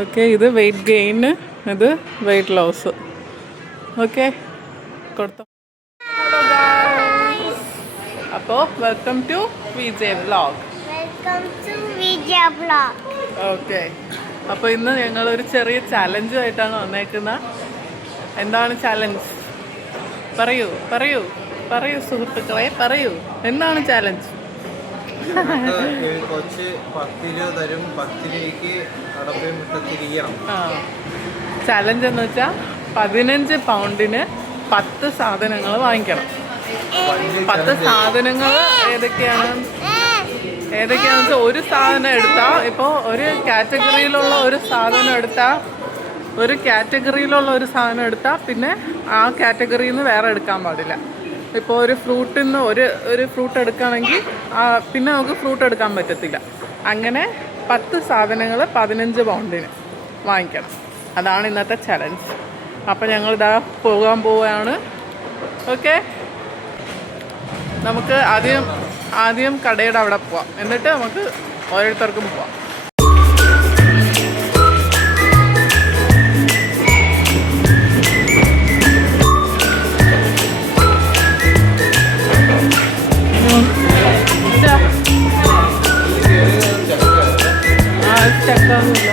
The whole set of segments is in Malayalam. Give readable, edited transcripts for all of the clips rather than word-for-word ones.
ഓക്കെ, ഇത് വെയിറ്റ് ഗെയിന്, ഇത് വെയിറ്റ് ലോസ്. ഓക്കെ, കൊടുത്തു. അപ്പോൾ welcome to Vijay vlog. Okay, അപ്പോൾ ഇന്ന് ഞങ്ങളൊരു ചെറിയ ചലഞ്ചുമായിട്ടാണ് വന്നേക്കുന്നത്. എന്താണ് ചലഞ്ച്? പറയൂ പറയൂ പറയൂ സുഹൃത്തുക്കളെ, പറയൂ, എന്താണ് ചലഞ്ച്? കൊച്ച് 10 രൂപ തരും, 10 രൂപയ്ക്ക് അടപ്പയും വിട്ടത്തിരിക്കണം. ചലഞ്ച് എന്ന് വെച്ചാൽ 15 പൗണ്ടിന് 10 സാധനങ്ങൾ വാങ്ങിക്കണം. 10 സാധനങ്ങൾ ഏതൊക്കെയാണെന്ന് വെച്ചാൽ, ഒരു സാധനം എടുത്താൽ, ഇപ്പോൾ ഒരു കാറ്റഗറിയിലുള്ള ഒരു സാധനം എടുത്താൽ പിന്നെ ആ കാറ്റഗറിയിൽ നിന്ന് വേറെ എടുക്കാൻ പാടില്ല. ഇപ്പോൾ ഒരു ഫ്രൂട്ടിൽ നിന്ന് ഒരു ഫ്രൂട്ട് എടുക്കുകയാണെങ്കിൽ പിന്നെ നമുക്ക് ഫ്രൂട്ട് എടുക്കാൻ പറ്റത്തില്ല. അങ്ങനെ 10 സാധനങ്ങൾ 15 പൗണ്ടിന് വാങ്ങിക്കണം. അതാണ് ഇന്നത്തെ ചലഞ്ച്. അപ്പോൾ ഞങ്ങളിതാ പോകാൻ പോവുകയാണ്. ഓക്കെ, നമുക്ക് ആദ്യം കടയുടെ അവിടെ പോവാം, എന്നിട്ട് നമുക്ക് ഓരോരുത്തർക്കും പോവാം. ചക്കാന്നില്ല.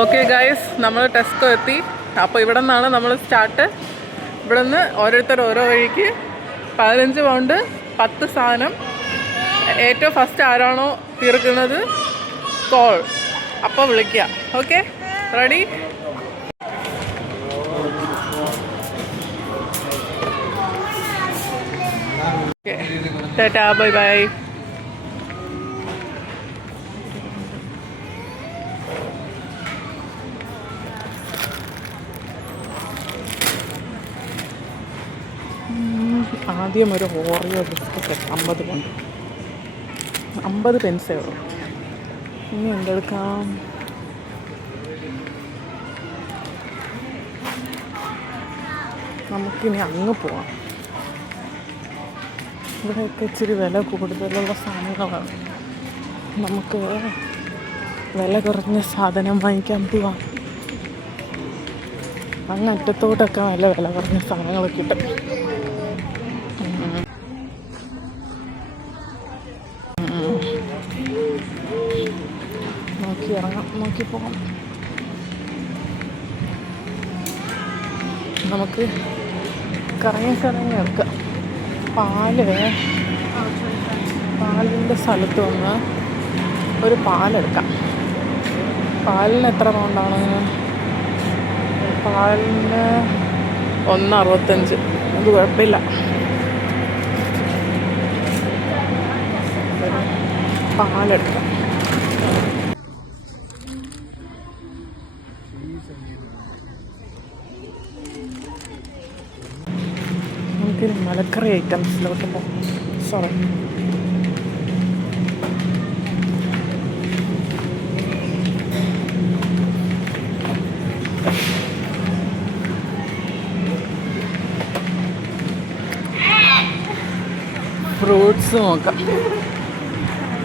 ഓക്കെ ഗൈസ്, നമ്മൾ ടെസ്കോ എത്തി. അപ്പോൾ ഇവിടെ നിന്നാണ് നമ്മൾ സ്റ്റാർട്ട്. ഇവിടെ നിന്ന് ഓരോരുത്തർ ഓരോ വഴിക്ക് 15 പൗണ്ട് 10 സാധനം. ഏറ്റവും ഫസ്റ്റ് ആരാണോ തീർക്കുന്നത് കോൾ, അപ്പോൾ വിളിക്കുക. Okay, ready? Okay, Tata, bye bye. ആദ്യം ഒരു ഓറിയോ ബിസ്ക്കറ്റ് 50 പൗണ്ട്, 50 പെൻസേ ഉള്ളൂ. ഇനി എന്തെടുക്കാം? നമുക്കിനി അങ്ങ് പോവാം. ഇവിടെയൊക്കെ ഇച്ചിരി വില കൂടുതലുള്ള സാധനങ്ങളാണ്. നമുക്ക് വില കുറഞ്ഞ സാധനം വാങ്ങിക്കാൻ പോവാം. അങ്ങ് അറ്റത്തോട്ടൊക്കെ നല്ല വില കുറഞ്ഞ സാധനങ്ങൾ കിട്ടും. നോക്കി പോകാം. നമുക്ക് കറങ്ങി എടുക്കാം. പാലിൻ്റെ സ്ഥലത്ത് വന്ന് ഒരു പാലെടുക്കാം. പാലിന് എത്ര പൗണ്ടാണ്? പാലിന് 1.65. അത് കുഴപ്പമില്ല. പാലെടുക്കാം. നമുക്കൊരു മലക്കറി ഐറ്റംസിലോട്ട് പോകാം. സോറി, ഫ്രൂട്ട്സ് നോക്കാം.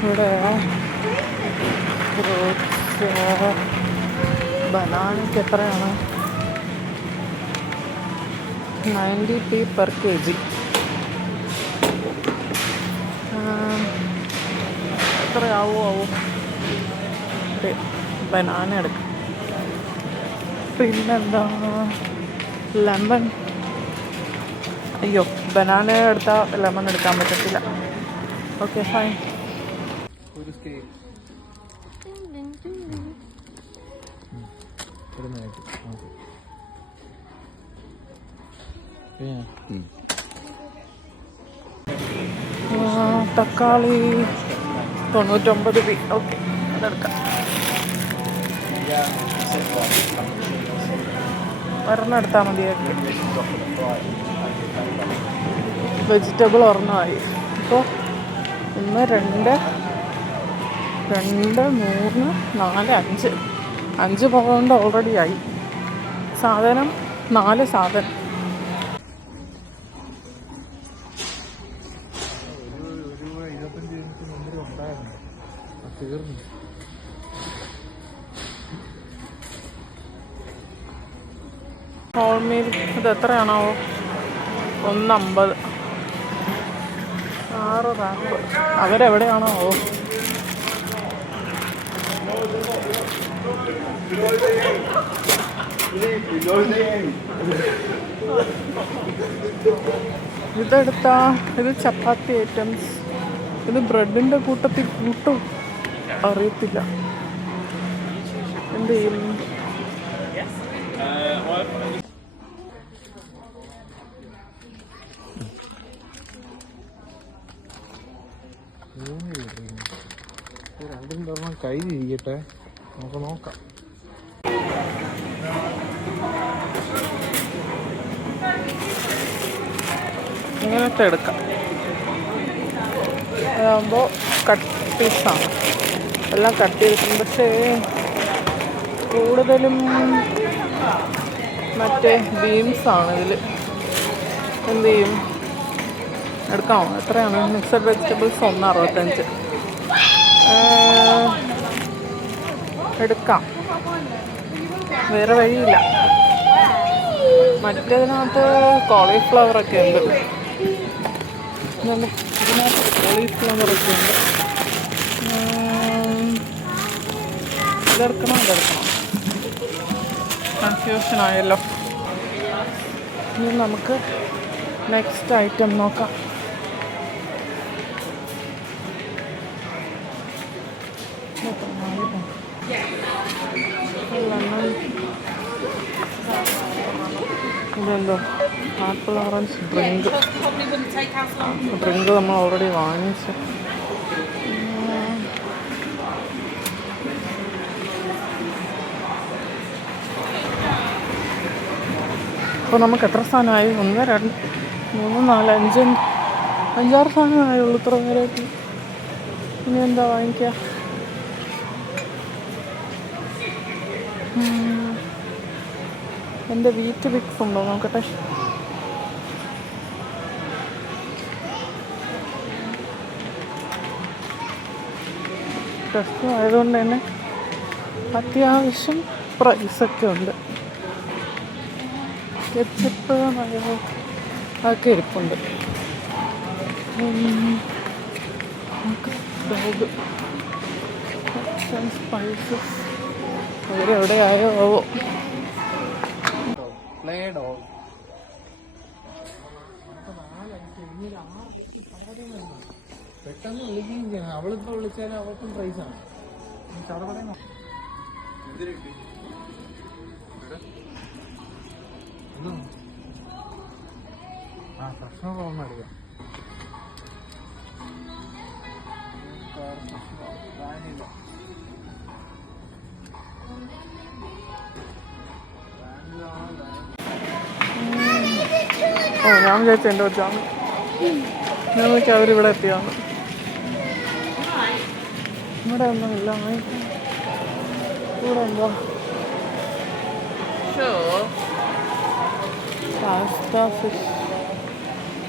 ഇവിടെ ഫ്രൂട്ട്സ് ബനാനയ്ക്ക് എത്രയാണ്? 90p per kg. എത്രയാവോ? ബനാന എടുക്കാം. പിന്നെന്താ? ലെമൺ. അയ്യോ, ബനാന എടുത്താൽ ലെമൺ എടുക്കാൻ പറ്റത്തില്ല. Okay, fine. തക്കാളി 99 രൂപ. ഓക്കെ, അതെടുക്കാം. ഒരെണ്ണം എടുത്താൽ മതിയായിരിക്കും. വെജിറ്റബിൾ ഒരെണ്ണമായി. ഇപ്പോൾ 1 2 2 3 4 5 പൗണ്ട് ഓൾറെഡി ആയി. സാധനം 4 സാധനം. ഹോൾ മീൽ ഇത് എത്രയാണോ? 1.50. 6 റാമ്പ്. അവരെവിടെയാണോ? ഇതെടുത്താ ഇത് ചപ്പാത്തി ഐറ്റംസ്. ഇത് ബ്രെഡിൻ്റെ കൂട്ടത്തിൽ കൂട്ടും അറിയത്തില്ല. എന്ത് ചെയ്യും? രണ്ടും തരണം കയ്യിലിരിക്കട്ടെ, നമുക്ക് നോക്കാം. ഇങ്ങനത്തെ എടുക്കാം. അതാകുമ്പോൾ കട്ട് പീസാണ്, എല്ലാം കട്ട് ചെയ്തിട്ടുണ്ട്. പക്ഷേ കൂടുതലും മറ്റേ ബീൻസാണ് ഇതിൽ. എന്ത് ചെയ്യും? എടുക്കാമോ? എത്രയാണ്? Mixed vegetables 1.65. എടുക്കാം, വേറെ വഴിയില്ല. മറ്റേതിനകത്ത് കോളിഫ്ലവറൊക്കെ ഉണ്ട്. ഇതിനകത്ത് കോളിഫ്ലവറൊക്കെ ഉണ്ട്. ഇതെടുക്കണം. കൺഫ്യൂഷനായല്ലോ. ഇനി നമുക്ക് നെക്സ്റ്റ് ഐറ്റം നോക്കാം. ഇതെന്തോ ആപ്പിൾ ഓറഞ്ച് ഡ്രിങ്ക് നമ്മൾ ഓൾറെഡി വാങ്ങിച്ചു. അപ്പോൾ നമുക്ക് എത്ര സാധനമായി? 1 2 3 4 5 5 6 സാധനമായുള്ളൂ ഇത്ര നേരമായിട്ട്. ഇനി എന്താ വാങ്ങിക്കുക? എൻ്റെ വീറ്റ് ബിക്സ് ഉണ്ടോ നോക്കട്ടെ. ടെസ്റ്റ് ആയതുകൊണ്ട് തന്നെ അത്യാവശ്യം പ്രൈസൊക്കെ ഉണ്ട്. കെച്ചപ്പ് അതൊക്കെ ഇരിപ്പുണ്ട്. സ്പൈസസ് അവരെവിടെയായോ ആവോ. പെട്ടെന്ന് വിളിക്കുകയും ചെയ്യണം. അവളിപ്പോൾ വിളിച്ചാലും അവർക്കും പ്രൈസാണ്. പ്രശ്നം ഓർമ്മ എടുക്കാം. ഞാൻ വിചാരിച്ചു എൻ്റെ വെച്ചാണ്. ഞാൻ നോക്കി അവരിവിടെ എത്തിയാണ്. ഇവിടെ ഒന്നുമില്ല. ഇവിടെ എന്താ? പാസ്ത, ഫിഷ്,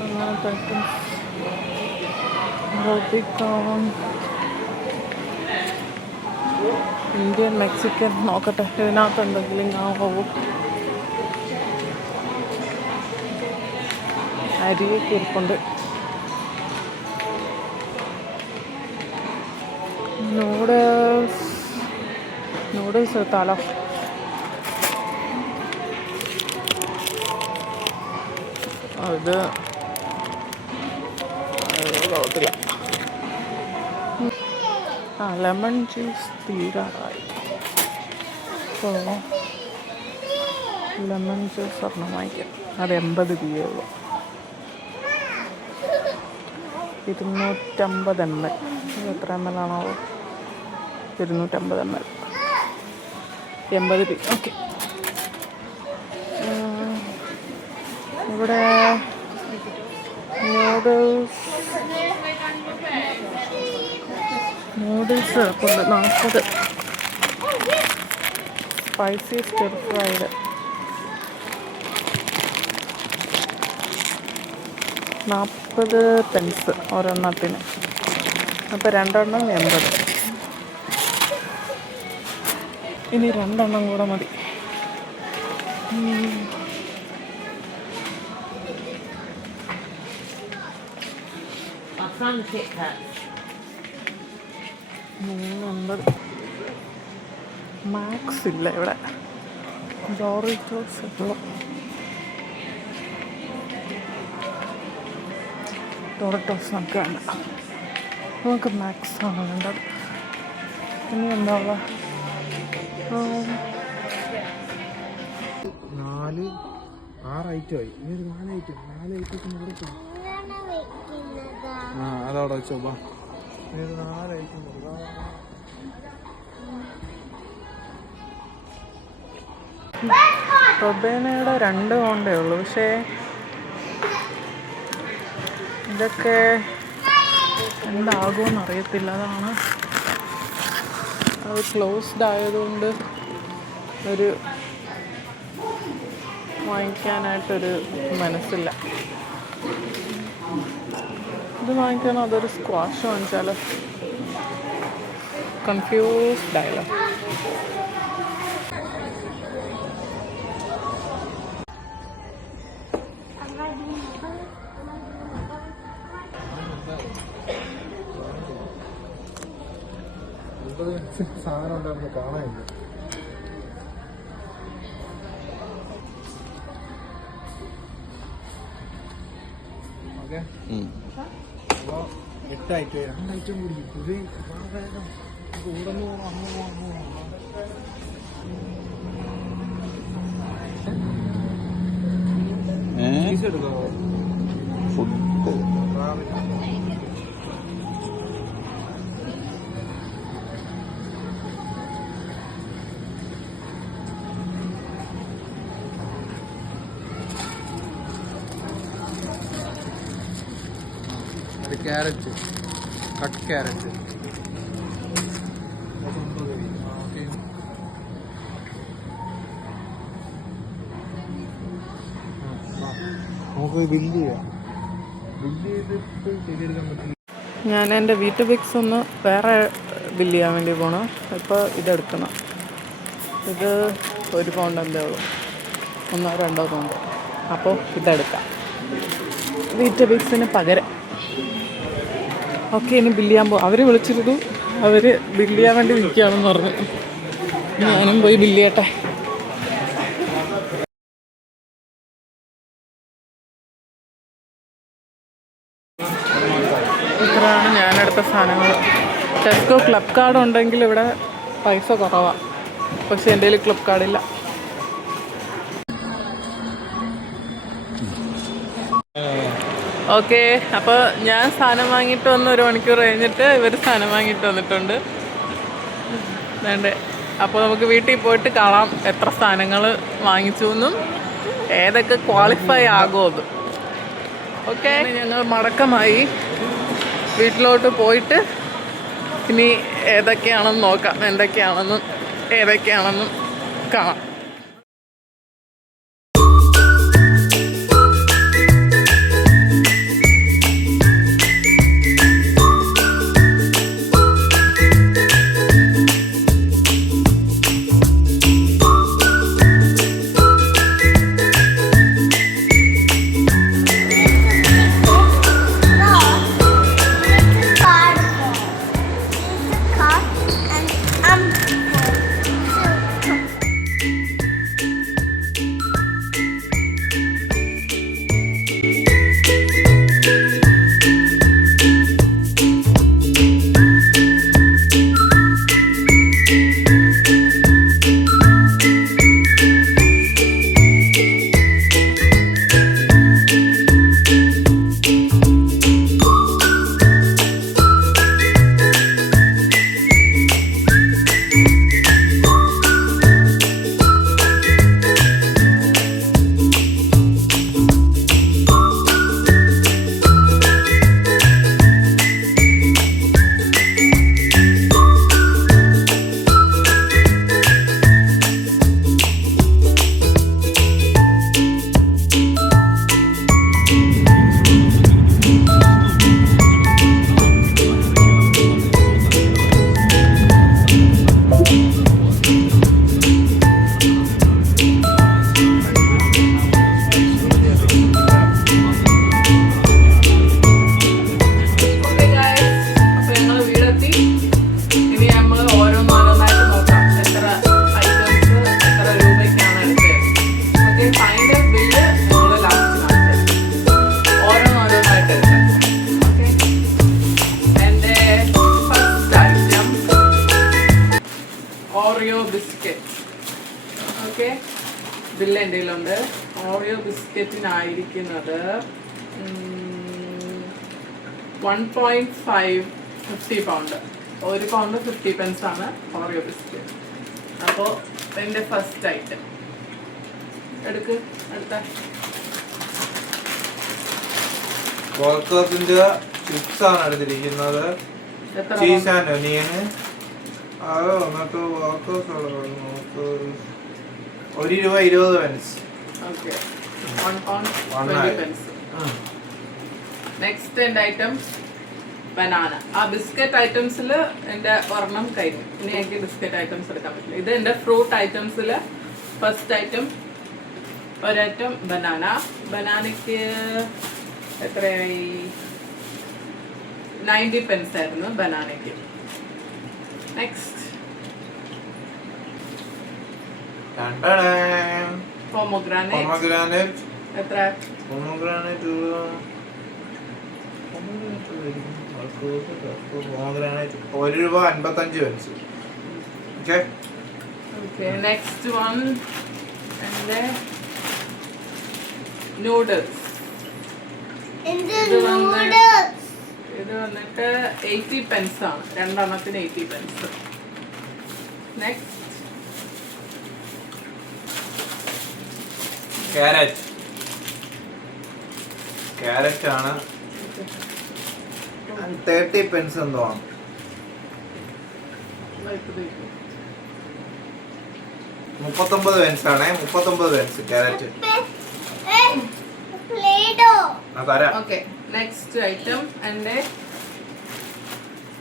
അങ്ങനത്തെ ഐറ്റംസ്. റോട്ടിക്കോൺ, ഇന്ത്യൻ, മെക്സിക്കൻ. നോക്കട്ടെ ഇതിനകത്ത് എന്തെങ്കിലും ഞാൻ പോകും. അരിയൊക്കെ ഇരിപ്പുണ്ട്. നൂഡിൽസ് എടുത്താലോ? ഇത് കുഴപ്പമില്ല. ലെമൺ ജ്യൂസ് തീരാറായി. അപ്പോൾ ലെമൺ ജ്യൂസ് ഒരെണ്ണം വാങ്ങിക്കാം. അത് 80 രൂപയുള്ളൂ. 250 ml. ഇത് എത്ര ml ആണോ? 250 ml. 80 രൂപ. ഓക്കെ. ഇവിടെ നൂഡിൽസ് കിടപ്പുണ്ട്. 40. സ്പൈസി സ്റ്റിർ ഫ്രൈഡ് 40 pence ഒരെണ്ണത്തിന്. അപ്പോൾ 2 എണ്ണം 80. ഇനി 2 എണ്ണം കൂടെ മതി. $3.80. മാക്സ് ഇല്ല ഇവിടെ. ഡോറിറ്റോസ് ഉള്ളു. ഡോറിറ്റോസ് നമുക്ക് വേണ്ട. നമുക്ക് മാക്സ് ആണ് വേണ്ടത്. ഇനി എന്താ ഉള്ളത്? 6 ഐറ്റമായി. ഇനി ഒരു 4 ഐറ്റത്തിന് ഇവിടെ അതവിടെ വെച്ചോ. ഇനി ഒരു 4 ഐറ്റം റൊബേനയുടെ 2 കൊണ്ടേ ഉള്ളൂ. പക്ഷേ ഇതൊക്കെ എന്താകുമെന്ന് അറിയത്തില്ല. അതാണ് അത് ക്ലോസ്ഡ് ആയതുകൊണ്ട് ഒരു വാങ്ങിക്കാനായിട്ടൊരു മനസ്സില്ല. ഇത് വാങ്ങിക്കാനോ അതൊരു സ്ക്വാഷ് വാങ്ങിച്ചാലോ? കൺഫ്യൂസ്ഡ് ആയല്ലോ. സാധനം ഉണ്ടായിരുന്നു കാണാനില്ല. ഓക്കെ. അപ്പോൾ 8 ഐറ്റം 2 ഐറ്റം കൂടി. ഇത് കൂടെ എടുക്കാമോ? ഫുഡ് ക്യാരറ്റ്, കട്ട് ക്യാരറ്റ് നമുക്ക് ബില്ല് ചെയ്യാം. ബില്ല് ചെയ്തിട്ട് ശരിയെടുക്കാൻ പറ്റില്ല. ഞാൻ എൻ്റെ വീട്ടുബിക്സ് ഒന്ന് വേറെ ബില്ല് ചെയ്യാൻ വേണ്ടി പോകണം. ഇപ്പോൾ ഇതെടുക്കണം. ഇത് 1 പൗണ്ട് എന്തേ ഉള്ളൂ. 1-2 പൗണ്ട്. അപ്പോൾ ഇതെടുക്കാം വീട്ടുബിക്സിന് പകരം. ഓക്കെ. ഇനി ബില്ല് ചെയ്യാൻ പോകും. അവർ വിളിച്ചിരുന്നു. അവർ ബില്ല് ചെയ്യാൻ വേണ്ടി നിൽക്കുകയാണെന്ന് പറഞ്ഞു. ഞാനും പോയി ബില്ല് ചെയ്യട്ടെ. ഇത്രയാണ് ഞാനെടുത്ത സാധനങ്ങൾ. ടെസ്കോ ക്ലബ് കാർഡ് ഉണ്ടെങ്കിൽ ഇവിടെ പൈസ കുറവാണ്. പക്ഷെ എൻ്റെ കയ്യിൽ ക്ലബ് കാർഡില്ല. ഓക്കെ. അപ്പോൾ ഞാൻ സാധനം വാങ്ങിയിട്ട് വന്ന് 1 മണിക്കൂർ കഴിഞ്ഞിട്ട് ഇവർ സാധനം വാങ്ങിയിട്ട് വന്നിട്ടുണ്ട്. വേണ്ടേ? അപ്പോൾ നമുക്ക് വീട്ടിൽ പോയിട്ട് കാണാം എത്ര സാധനങ്ങൾ വാങ്ങിച്ചു എന്നും ഏതൊക്കെ ക്വാളിഫൈ ആകുമെന്നും. ഓക്കെ. ഞങ്ങൾ മടക്കമായി. വീട്ടിലോട്ട് പോയിട്ട് ഇനി ഏതൊക്കെയാണെന്ന് നോക്കാം. എന്തൊക്കെയാണെന്നും ഏതൊക്കെയാണെന്നും കാണാം. ഓക്കെ, ബില്ല് എൻ്റെ കയ്യിലുണ്ട്. ഓറിയോ ബിസ്ക്കറ്റിനായിരിക്കുന്നത് 1.5 50 പൗണ്ട്. 1 പൗണ്ട് 50 pence ആണ് ഓറിയോ ബിസ്ക്കറ്റ്. അപ്പോൾ എൻ്റെ ഫസ്റ്റ് ഐറ്റം എടുക്ക്. അടുത്ത വർക്കേഴ്സിന്റെ ചിപ്സ് ആണ് എടുത്തിരിക്കുന്നത്. എത്ര ചീസ് ആൻഡ് ഒനിയന്. അത് വന്നിട്ട് workers £1.20. Okay, 1 pound 20 1 pence. Next എൻ്റെ ഐറ്റം ബനാന. ആ ബിസ്ക്കറ്റ് ഐറ്റംസിൽ എൻ്റെ ഒരെണ്ണം കഴിഞ്ഞു. ഇനി എനിക്ക് ബിസ്ക്കറ്റ് ഐറ്റംസ് എടുക്കാൻ പറ്റില്ല. ഇത് എൻ്റെ ഫ്രൂട്ട് ഐറ്റംസിൽ ഫസ്റ്റ് ഐറ്റം ഒരൈറ്റം ബനാന. ബനാനയ്ക്ക് എത്രയായി? 90 pence ആയിരുന്നു ബനാനയ്ക്ക്. Next pomegranate. എത്ര? Pomegranate £1.55. Okay. Okay, next one എൻ്റെ നൂഡിൽസ്. ഇത് വന്നിട്ട് 80 pence ആണ്. 2 എണ്ണത്തിന് 80 pence. നെക്സ്റ്റ് ക്യാരറ്റ് ആണ്. 30 pence എന്തോ ആണ്. 39 pence ആണ്. 39 pence ക്യാരറ്റ്. തരാം. ഓക്കെ, നെക്സ്റ്റ് ഐറ്റം എൻ്റെ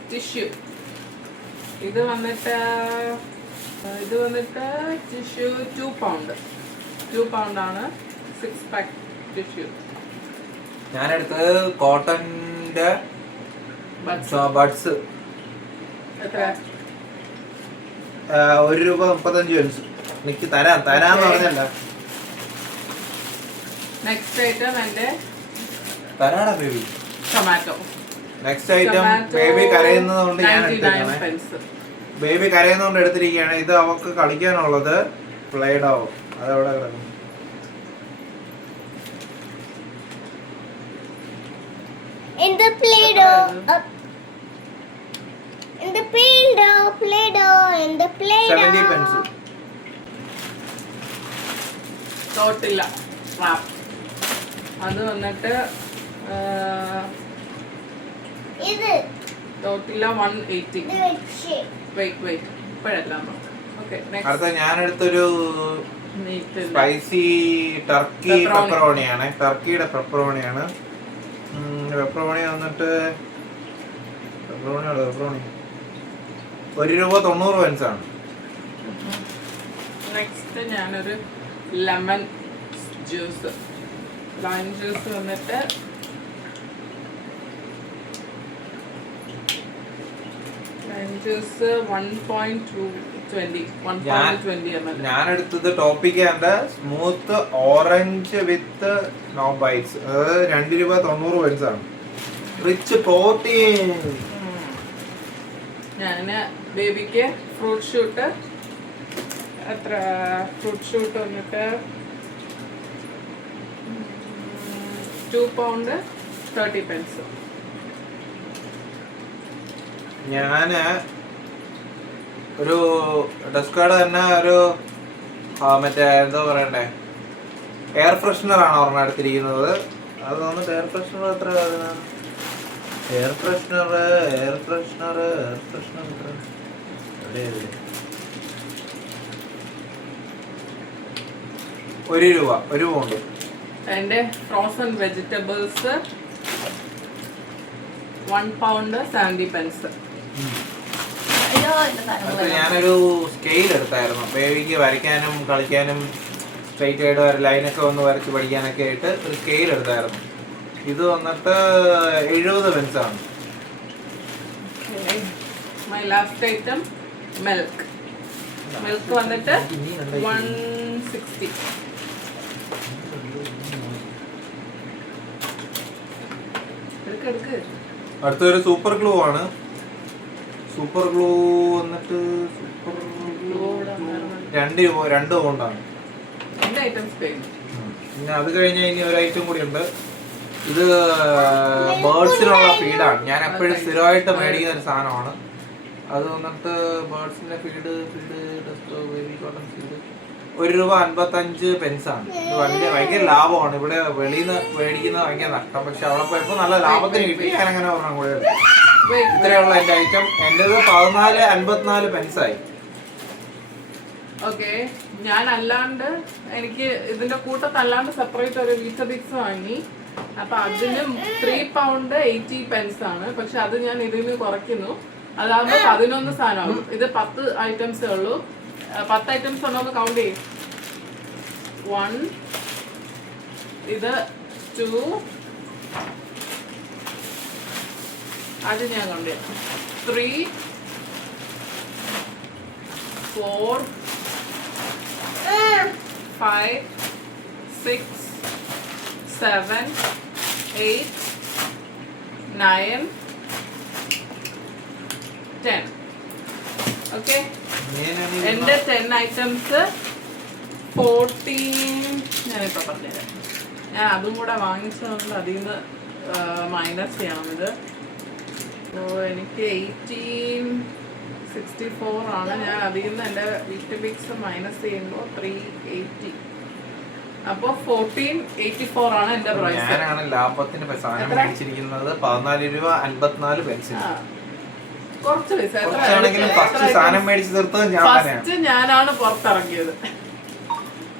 ടിഷ്യൂ. ഇത് വന്നിട്ട് ടിഷ്യൂ 2 pound. 2 pound ആണ് 6 pack ടിഷ്യൂ. ഞാനെടുത്തത് കോട്ടന്റെ ബഡ്സ്. എത്ര? £1.35. എനിക്ക് തരാന്ന് പറഞ്ഞല്ല. നെക്സ്റ്റ് ഐറ്റം എൻ്റെ തരാടാ baby. Tomato. Next item baby കരയുന്നതുകൊണ്ട് ഞാൻ 99 pence. ബേബി കരയുന്നതുകൊണ്ട് എടുത്തിരിക്കുകയാണ്. ഇത് അവക്ക് കളിക്കാനുള്ളത് പ്ലേഡോ. അതവിടെ കിടക്കും. In the Play-Doh. In the Play-Doh. In the Play-Doh. 70 pence. Tortilla wrap. അത് വന്നിട്ട് ഇത് ടോട്ടില്ല 180. വെയിറ്റ് ഇപ്പോഴെല്ലാം. ഓക്കെ, അടുത്ത നെക്സ്റ്റ് ഞാനെടുത്തൊരു സ്പൈസി ടർക്കി പെപ്പറോണിയാണ്. ടർക്കിയുടെ പെപ്പറോണിയാണ്. പെപ്പറോണി വന്നിട്ട് £1.90 ആണ്. നെക്സ്റ്റ് ഞാനൊരു ലെമൺ ജ്യൂസ്. ലൈം ജ്യൂസ് വന്നിട്ട് ലൈം ജ്യൂസ് 1.20 ml. ഞാനെടുത്തത് ടോപ്പിക്കാന്റെ smooth orange with no bites. അതായത് £2.90 ആണ്. Rich protein. ഞാൻ ബേബിക്ക് ഫ്രൂട്ട് ഷൂട്ട്. എത്ര? ഫ്രൂട്ട് ഷൂട്ട് വന്നിട്ട് 2 pound 30 pence. ഞാന് ഒരു ഡെസ്കാർഡ് തന്നെ ഒരു മറ്റേ എന്താ പറയണ്ടേ, എയർ ഫ്രഷ്നർ ആണ് ഒരെണ്ണം എടുത്തിരിക്കുന്നത്. അത് വന്നിട്ട് എയർ ഫ്രഷ്നർ എത്ര? Air freshener £1. 1 pound. എൻ്റെ ഫ്രോസൺ വെജിറ്റബിൾസ് 1 pound 70 pence. അത് ഞാനൊരു സ്കെയിൽ എടുത്തായിരുന്നു ബേബിക്ക് വരയ്ക്കാനും കളിക്കാനും, സ്ട്രൈറ്റ് ആയിട്ട് ലൈനൊക്കെ ഒന്ന് വരച്ച് പഠിക്കാനൊക്കെ ആയിട്ട് ഒരു സ്കെയിൽ എടുത്തായിരുന്നു. ഇത് വന്നിട്ട് 70 pence ആണ്. My last item milk. Milk വന്നിട്ട് 160. എടുക്ക്. അടുത്തൊരു സൂപ്പർ ഗ്ലൂ ആണ്. സൂപ്പർ ഗ്ലൂ വന്നിട്ട് £2 pound ആണ്. ഐറ്റംസ് കഴിഞ്ഞു. പിന്നെ അത് കഴിഞ്ഞ് ഇനി ഒരു ഐറ്റം കൂടി ഉണ്ട്. ഇത് ബേർഡ്സിനുള്ള ഫീഡാണ്. ഞാൻ എപ്പോഴും സ്ഥിരമായിട്ട് മേടിക്കുന്ന ഒരു സാധനമാണ്. അത് വന്നിട്ട് ബേർഡ്സിന്റെ ഫീഡ് ബേബി കോട്ടൺ ഫീഡ് ₹1.55 ആണ്. ഇത് ഭയങ്കര ലാഭമാണ്. ഇവിടെ വെളിയിൽ നിന്ന് മേടിക്കുന്നത് ഭയങ്കര നഷ്ടം. പക്ഷെ അവിടെ പോയപ്പോൾ നല്ല ലാഭത്തിന് കിട്ടി. ഞാൻ അങ്ങനെ പറഞ്ഞാൽ കൂടെ ഇത്രയുള്ള എൻ്റെ ഐറ്റം. എൻ്റെത് $14.54 ആയി. ഓക്കെ, ഞാൻ അല്ലാണ്ട് എനിക്ക് ഇതിന്റെ കൂട്ടത്തല്ലാണ്ട് സെപ്പറേറ്റ് ഒരു വീറ്റബിക്സ് വാങ്ങി. അപ്പൊ അതിന് £3.80 ആണ്. പക്ഷെ അത് ഞാൻ ഇതിന് കുറയ്ക്കുന്നു. അതാകുമ്പോ 11 സാധനമാകും. ഇത് 10 ഐറ്റംസേ ഉള്ളൂ. 10 ഐറ്റംസ് ഉണ്ടോ കൗണ്ട് ചെയ്യും. 1, ഇത് 2, അത് ഞാൻ കൗണ്ട് ചെയ്യാം. 3, 4, 5, 6, 7, 8, 9, 10. ഓക്കെ, എന്റെ 10 ഐറ്റംസ് 14. ഞാനിപ്പോൾ പറഞ്ഞുതരാം. ഞാൻ അതും കൂടെ വാങ്ങിച്ചതുകൊണ്ട് അതിൽ നിന്ന് മൈനസ് ചെയ്യണം. ഇത് എനിക്ക് 1864 ആണ്. ഞാൻ അതിൽ നിന്ന് എൻ്റെ വീറ്റബിക്സ് മൈനസ് ചെയ്യുമ്പോൾ 380. അപ്പോൾ 1484 ആണ് എൻ്റെ പ്രൈസ്. ഞാനാണ് ലാഭത്തിന് സാധനം മേടിച്ചിരിക്കുന്നത് ₹14.54. കുറച്ച് പൈസ. ഫസ്റ്റ് ഞാനാണ് പുറത്തിറങ്ങിയത്.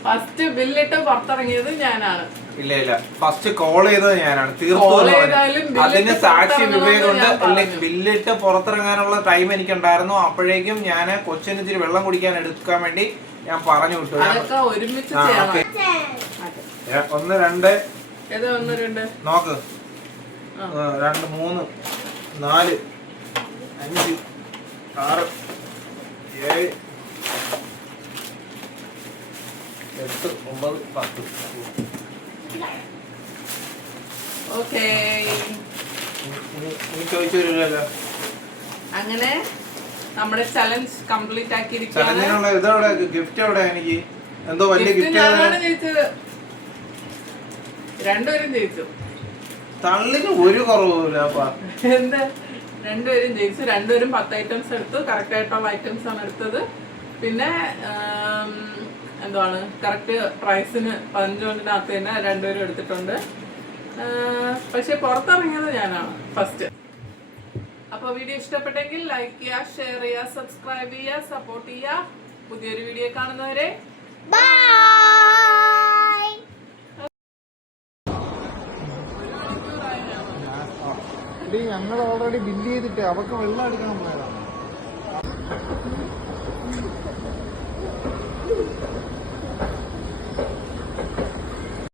ഫസ്റ്റ് ബില്ലിട്ട് പുറത്തിറങ്ങിയത് ഞാനാണ്. ഇല്ല, ഫസ്റ്റ് കോൾ ചെയ്തത് ഞാനാണ്. തീർത്തും അതിന് സാക്ഷി വിവേകമുണ്ട്. അല്ലെങ്കിൽ ബില്ലിട്ട് പുറത്തിറങ്ങാനുള്ള ടൈം എനിക്കുണ്ടായിരുന്നു. അപ്പോഴേക്കും ഞാൻ കൊച്ചിന് ഇച്ചിരി വെള്ളം കുടിക്കാൻ എടുക്കാൻ വേണ്ടി ഞാൻ പറഞ്ഞു വിട്ടു. ഒരുമിച്ച് 1, 2 നോക്ക്, 2, 3, 4, 5, 6, 7, 8, 9, 10. ഓക്കേ, നീ ചോദിച്ചു വരില്ലല്ലോ. അങ്ങനെ നമ്മുടെ ചലഞ്ച് കംപ്ലീറ്റ് ആക്കിയിരിക്കുകയാണ്. ചലഞ്ചിനുള്ള ഇതവിടെ ഗിഫ്റ്റ് എവിടെ? എനിക്ക് എന്തോ വലിയ ഗിഫ്റ്റ് ഞാനാണ് ജയിച്ചത്. രണ്ടുപേരും ജയിച്ചു. തള്ളിന് ഒരു കുറവുമില്ല. എന്താ, രണ്ടുപേരും ജയിച്ചു. രണ്ടുപേരും 10 ഐറ്റംസ് എടുത്തു. കറക്റ്റ് ആയിട്ടുള്ള ഐറ്റംസ് ആണ് എടുത്തത്. പിന്നെ എന്താണ് കറക്റ്റ് പ്രൈസിന് 15 തന്നെ രണ്ടുപേരും എടുത്തിട്ടുണ്ട്. പക്ഷെ പുറത്തിറങ്ങിയത് ഞാനാണ് ഫസ്റ്റ്. അപ്പോൾ വീഡിയോ ഇഷ്ടപ്പെട്ടെങ്കിൽ ലൈക്ക് ചെയ്യുക, ഷെയർ ചെയ്യുക, സബ്സ്ക്രൈബ് ചെയ്യുക, സപ്പോർട്ട് ചെയ്യുക. പുതിയൊരു വീഡിയോ കാണുന്നവരെ ബൈ. ഞങ്ങൾ ഓൾറെഡി ബില്ല് ചെയ്തിട്ട് അവർക്ക് വെള്ളം എടുക്കണം പോയതാണ്.